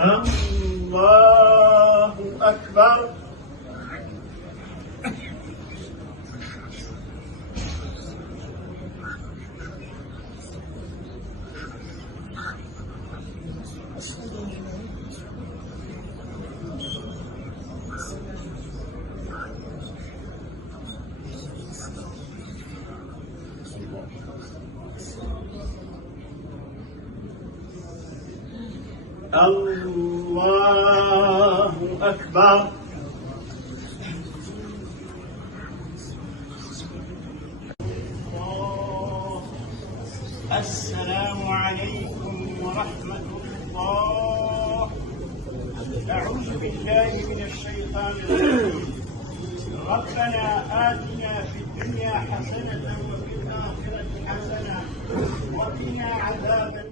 الله أكبر. الله أكبر. السلام عليكم ورحمة الله. أعوذ بالله من الشيطان الرجيم. ربنا آتنا في الدنيا حسنة وفي الآخرة حسنة وقنا عذاب النار.